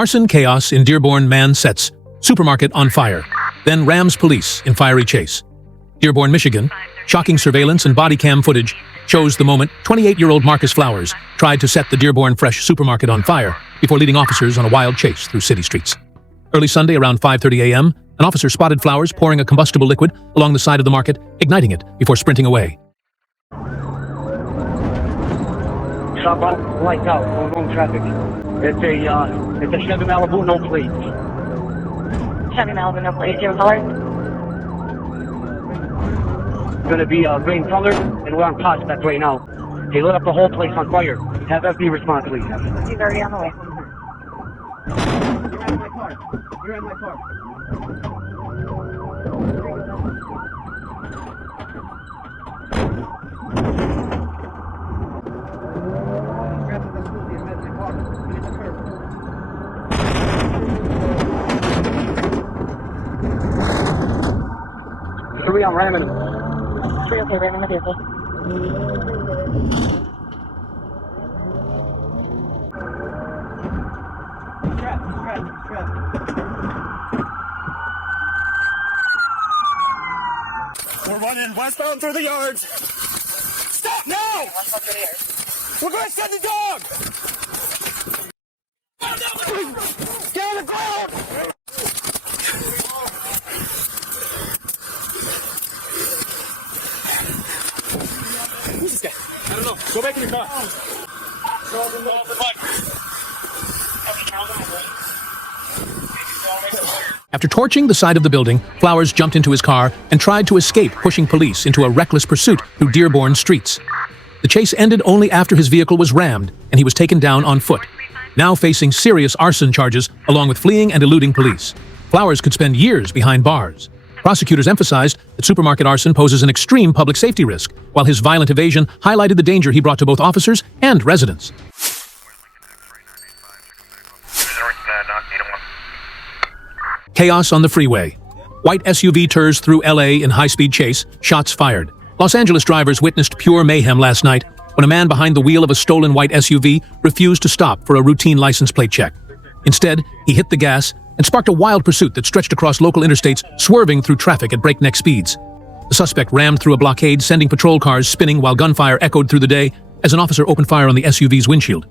Arson chaos in Dearborn man sets supermarket on fire, then rams police in fiery chase. Dearborn, Michigan, shocking surveillance and body cam footage shows the moment 28-year-old Marcus Flowers tried to set the Dearborn Fresh supermarket on fire before leading officers on a wild chase through city streets. Early Sunday around 5:30 a.m., an officer spotted Flowers pouring a combustible liquid along the side of the market, igniting it before sprinting away. Stop on lights out, wrong traffic. It's a Chevy Malibu, no plates. Chevy Malibu, no plates. Your color? It's gonna be green color, and we're on Prospect right now. They lit up the whole place on fire. Have FB respond, please. He's already on the way. You're in my car. You're in my car. Three, I'm ramming him. 3, okay, ramming the vehicle. Trap. We're running westbound through the yards. Stop now! We're going to send the dog! Get on the ground! Who's this guy? I don't know. Go back in your car. After torching the side of the building, Flowers jumped into his car and tried to escape, pushing police into a reckless pursuit through Dearborn streets. The chase ended only after his vehicle was rammed and he was taken down on foot, now facing serious arson charges along with fleeing and eluding police. Flowers could spend years behind bars. Prosecutors emphasized that supermarket arson poses an extreme public safety risk, while his violent evasion highlighted the danger he brought to both officers and residents. Chaos on the freeway. White SUV tears through LA in high-speed chase, shots fired. Los Angeles drivers witnessed pure mayhem last night when a man behind the wheel of a stolen white SUV refused to stop for a routine license plate check. Instead, he hit the gas and sparked a wild pursuit that stretched across local interstates, swerving through traffic at breakneck speeds. The suspect rammed through a blockade, sending patrol cars spinning while gunfire echoed through the day as an officer opened fire on the SUV's windshield.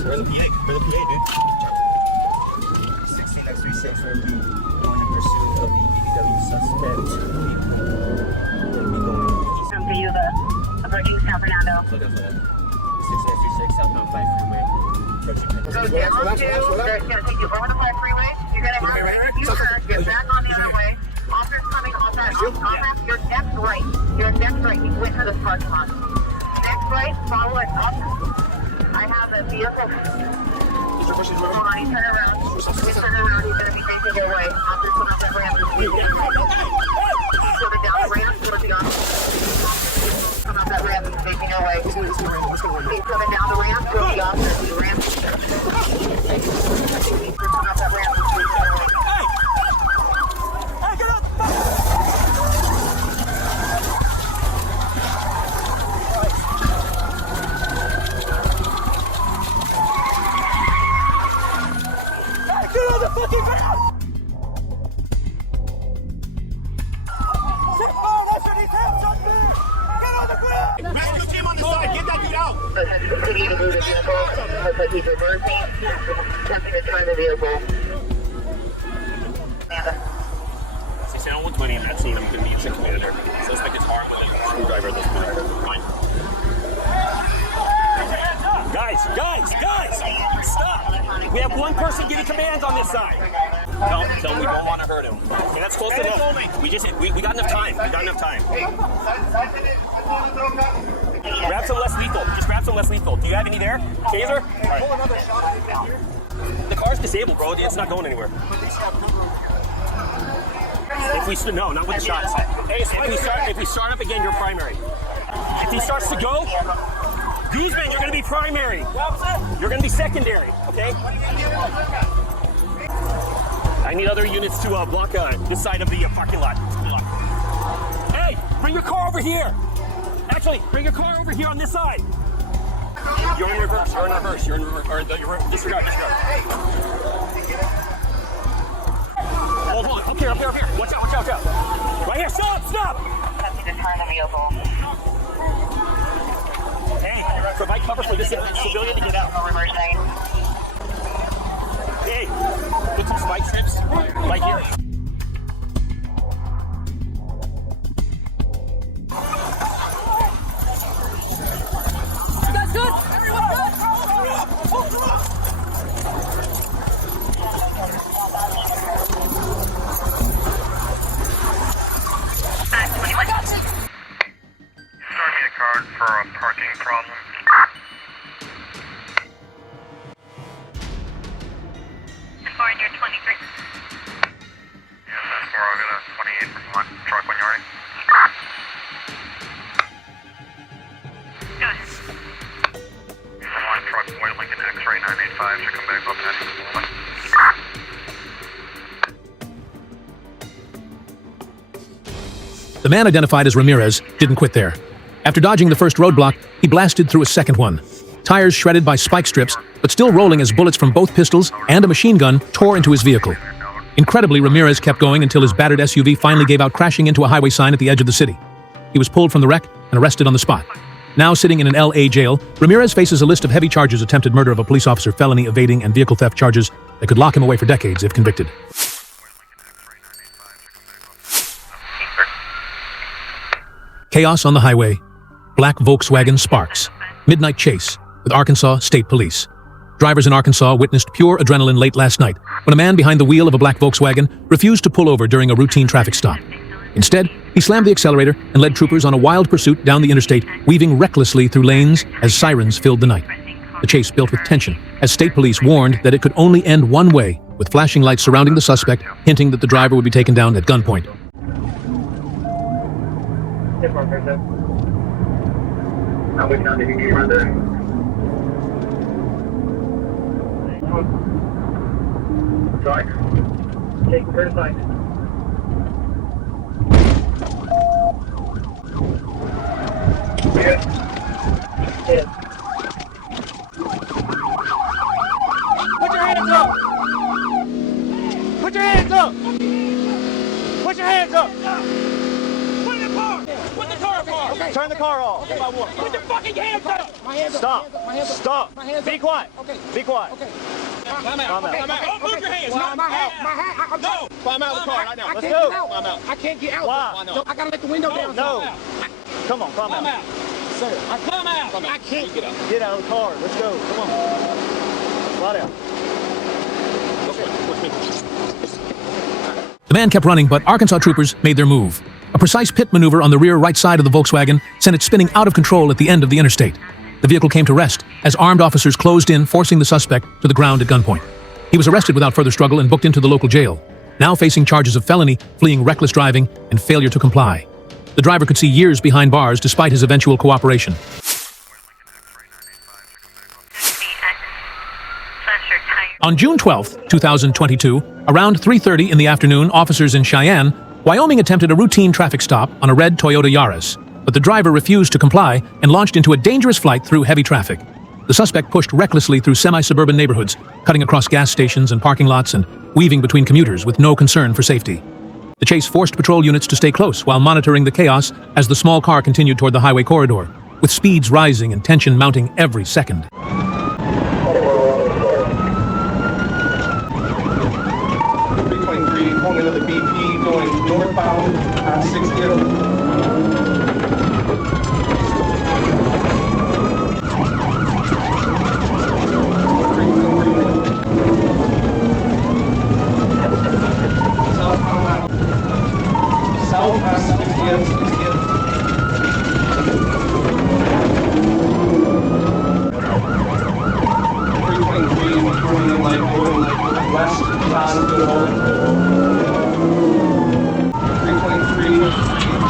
We're in the PA, dude. 16x36 will be going in pursuit of the BBW suspect. We'll be going east. I'm for you, the approaching San Fernando. 16x36 southbound 5 freeway. Go down to, they're going to take you over the 5 freeway. You're going to have to U-turn, get back on the other way. Officers coming off that, your next right. Your next right, you went to the parking lot. Next right, follow it up. I have a vehicle. Hold on, he's turning around. He's turning around. He's going to be making your way. Officers come up that ramp. He's coming down the ramp. Come up that ramp. He's making your way. He's coming down the ramp. Go the officer. The ramp. He's coming up that ramp. He's making your way. Hey, get up! Get on the fucking ground! Oh, that's what he's having on me! Get on the ground! Medical team on the side, get that dude out! Continue to move the vehicle. Looks like he's reversing. Attempting to turn the vehicle. He's on 120 in that scene. I'm going to be instant committed there. Suspect is armed with a screwdriver at this point. Fine. Guys! Stop! We have one person getting commands on this side. Tell him we don't want to hurt him. Okay, that's close enough. We got enough time. Grab some less lethal. Just grab some less lethal. Do you have any there? Taser? All right. The car's disabled, bro. It's not going anywhere. No, not with the shots. Hey, if we start up again, you're primary. If he starts to go, Guzman, you're going to be primary. You're going to be secondary, okay? I need other units to block this side of the parking lot. Hey, bring your car over here. Actually, bring your car over here on this side. You're in reverse. You're in reverse. You're in reverse. Or disregard. Hold on. Up here. Watch out. Right here. Stop. Hey, provide cover for this civilian to get out. Hey, put some spike strips right here. That's good. Everyone good. Starting a card for a parking problem. Foreigner 23. Yes, that's 4. I'll get a 28 from one truck when you're ready. Go ahead. From one truck, White Lincoln X-ray 985 should come back up past this moment. The man identified as Ramirez didn't quit there. After dodging the first roadblock, he blasted through a second one. Tires shredded by spike strips, but still rolling as bullets from both pistols and a machine gun tore into his vehicle. Incredibly, Ramirez kept going until his battered SUV finally gave out, crashing into a highway sign at the edge of the city. He was pulled from the wreck and arrested on the spot. Now sitting in an LA jail, Ramirez faces a list of heavy charges: attempted murder of a police officer, felony evading, and vehicle theft charges that could lock him away for decades if convicted. Chaos on the highway. Black Volkswagen sparks. Midnight chase with Arkansas State Police. Drivers in Arkansas witnessed pure adrenaline late last night when a man behind the wheel of a black Volkswagen refused to pull over during a routine traffic stop. Instead, he slammed the accelerator and led troopers on a wild pursuit down the interstate, weaving recklessly through lanes as sirens filled the night. The chase built with tension as state police warned that it could only end one way, with flashing lights surrounding the suspect, hinting that the driver would be taken down at gunpoint. Take the first side. Put your hands up. Put your hands up. Put your hands up. Put in the car. Put the car apart. Okay. Turn the car off. Okay. Put your fucking hands up. My hands up. Stop. My hands up. Stop. My hands up. Be quiet. Okay. Be quiet. Okay. Climb out. Climb out. Don't move your hands. Well, my hat. No. Climb out of the car right now. Let's go. Climb out. I can't get out. Why? No. I gotta let the window down. No. Come on. Climb out. Sir, climb out. I can't get out. Get out of the car. Let's go. Come on. Slide out. The man kept running, but Arkansas troopers made their move. A precise pit maneuver on the rear right side of the Volkswagen sent it spinning out of control at the end of the interstate. The vehicle came to rest as armed officers closed in, forcing the suspect to the ground at gunpoint. He was arrested without further struggle and booked into the local jail, now facing charges of felony, fleeing reckless driving, and failure to comply. The driver could see years behind bars despite his eventual cooperation. On June 12, 2022, around 3:30 in the afternoon, officers in Cheyenne, Wyoming attempted a routine traffic stop on a red Toyota Yaris, but the driver refused to comply and launched into a dangerous flight through heavy traffic. The suspect pushed recklessly through semi-suburban neighborhoods, cutting across gas stations and parking lots and weaving between commuters with no concern for safety. The chase forced patrol units to stay close while monitoring the chaos as the small car continued toward the highway corridor, with speeds rising and tension mounting every second. 323, pulling into the BP, going northbound on 60th. South on 60th, 60th. West on Good Hope. 323.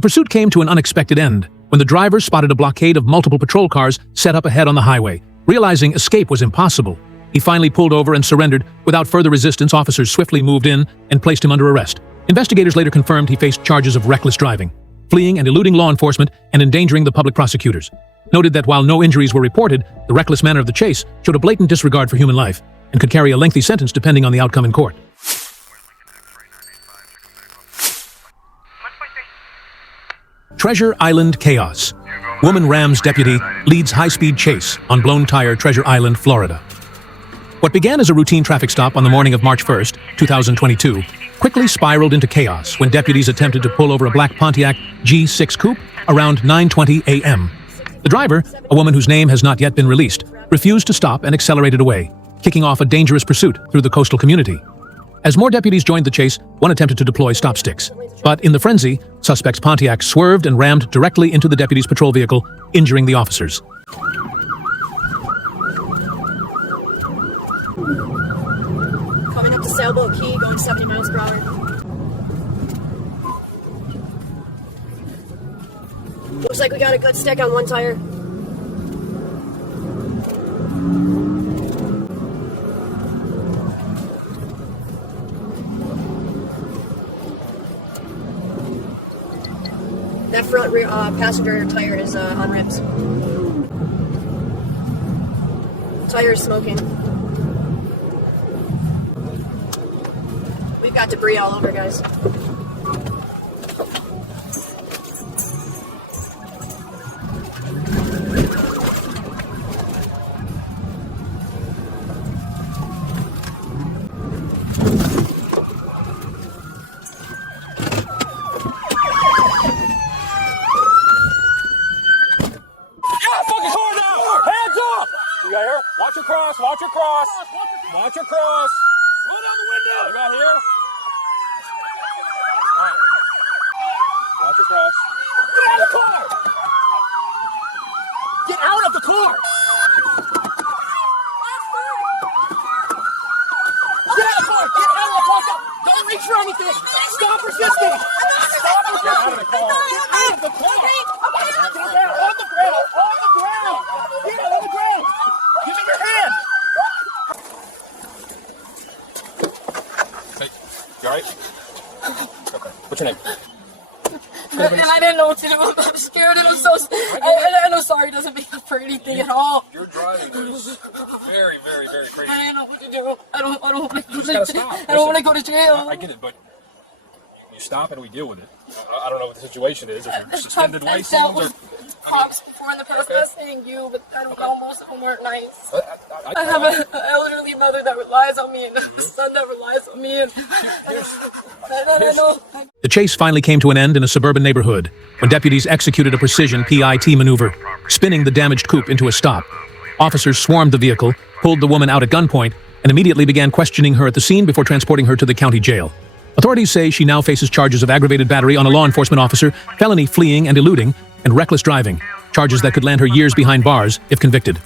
The pursuit came to an unexpected end when the driver spotted a blockade of multiple patrol cars set up ahead on the highway. Realizing escape was impossible, he finally pulled over and surrendered. Without further resistance, officers swiftly moved in and placed him under arrest. Investigators later confirmed he faced charges of reckless driving, fleeing and eluding law enforcement, and endangering the public prosecutors. Noted that while no injuries were reported, the reckless manner of the chase showed a blatant disregard for human life and could carry a lengthy sentence depending on the outcome in court. Treasure Island chaos. Woman rams deputy, leads high-speed chase on blown tire, Treasure Island, Florida. What began as a routine traffic stop on the morning of March 1st, 2022, quickly spiraled into chaos when deputies attempted to pull over a black Pontiac G6 coupe around 9:20 a.m. The driver, a woman whose name has not yet been released, refused to stop and accelerated away, kicking off a dangerous pursuit through the coastal community. As more deputies joined the chase, one attempted to deploy stop sticks. But in the frenzy, suspect's Pontiac swerved and rammed directly into the deputy's patrol vehicle, injuring the officers. Coming up to Sailboat Key, going 70 miles per hour. Looks like we got a good stick on one tire. That front rear passenger tire is on ribs. Tire is smoking. We've got debris all over, guys. Watch your cross, watch your cross. Watch your cross. Roll down the window. You got here? All right. Watch your cross. Get out of the car! Get out of the car! Get out of the car! Get out of the car! Don't reach for anything! Stop resisting! Stop resisting! Get out of the car! Get out of the car! Get down on the ground! On the ground! Get on the ground! Give me your hand! Hey, you alright? Okay. What's your name? And I didn't know what to do. I'm scared and I'm so... I'm sorry, it doesn't make up for anything at all. Your driving is very, very, very crazy. I didn't know what to do. I don't want to go to gotta jail. stop. I don't want to go to jail. I get it, but you stop and we deal with it. I don't know what the situation is. If you're suspended I've license dealt or... with cops before in the past, not saying you, but I don't know, most of them aren't nice. I I have an elderly mother that relies on me and a son that relies on me, and I know. The chase finally came to an end in a suburban neighborhood when deputies executed a precision PIT maneuver, spinning the damaged coupe into a stop. Officers swarmed the vehicle, pulled the woman out at gunpoint, and immediately began questioning her at the scene before transporting her to the county jail. Authorities say she now faces charges of aggravated battery on a law enforcement officer, felony fleeing and eluding, and reckless driving, charges that could land her years behind bars if convicted.